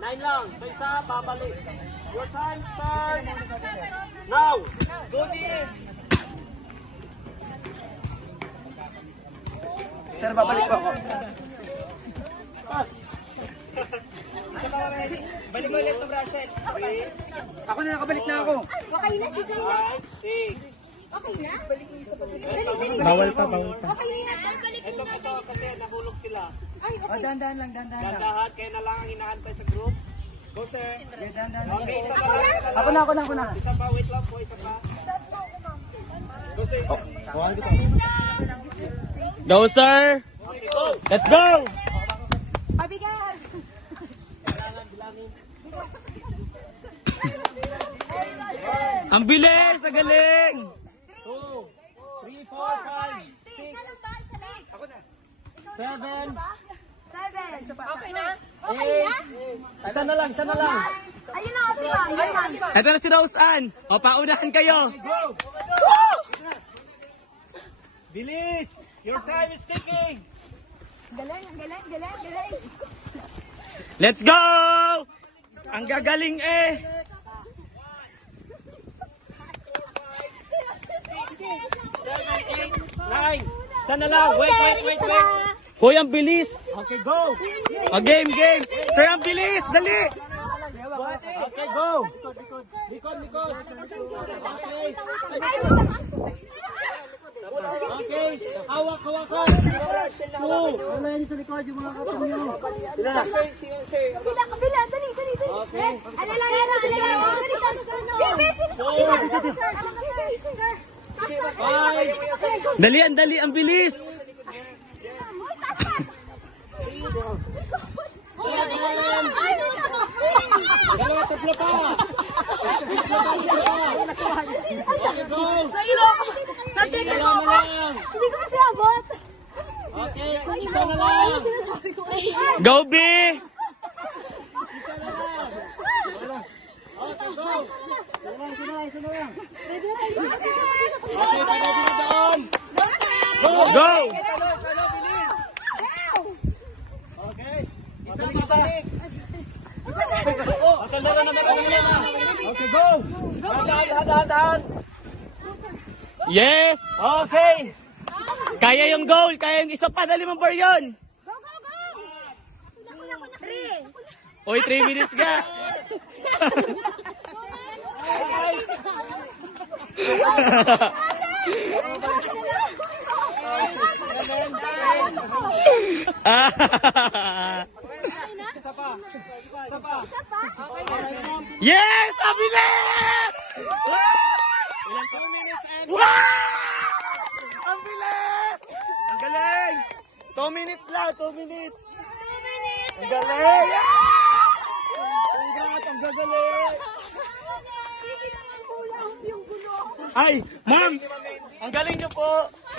9 lang. Sa isa, babalik. Your time starts now. Good in. Sir, babalik po ako. Balik ulit to Russell. Ako na, nakabalik na ako. Okay na si Jaya. 5, 6. Okay na? Dali. Bawal pa, bawal pa. Okay na. Balik Ito kasi nahulog sila. Ay, okay. Dandahan lang, dandahan lang. Dandahan, kaya na lang ang inaantay sa group. Go sir. Dandahan lang. Okay, isa pa lang. Ako na. Isa pa, wait lang po, isa pa. Go sir. Go, sir! Okay, go. Let's go! Pabigat. Ang bilis! Ang galing! 2, 3, 4, 5, 6, Ako na. 7, 7. Okay na? 8. Okay na? Isa na lang. Ayun na, si Ma'am. Ito na si Rose Ann. O, paunahan kayo. Go. Bilis. Your time is ticking. Galing. Let's go! Ang gagaling eh! 7, 8, 9. Isa na lang. Wait. Hoy, ang bilis! Okay, go. O, game! Sir, ang bilis! Dali! Okay, go. Likod. Okay. Okay. Hawak. 2. Wala yun sa likod yung mga kapatid nyo. Kabila. Dali. Okay. Alala. Dali, ang bilis! Dalawa, tatlo pa. Okay, go. Dalawa na lang. Hindi ko kasi abot. Okay, isa na lang. Go, B! Okay, go. Isa na lang. Okay, pwede na doon. Go! Bilis. Okay. Isa na balik. Okay, go. Dahan. Yes! Okay. Kaya yung goal! Kaya yung isa pa! Dali mo, Boryon! Go. Oy, 3 minutes ka! Isa pa. Yes! Ang bilis! Ilan 2 minutes and Wow! Ang bilis! Ang galing! 2 minutes lang, 2 minutes! Ang galing! congrats, ang gagaling. Ay, ma'am! Ang galing niyo po!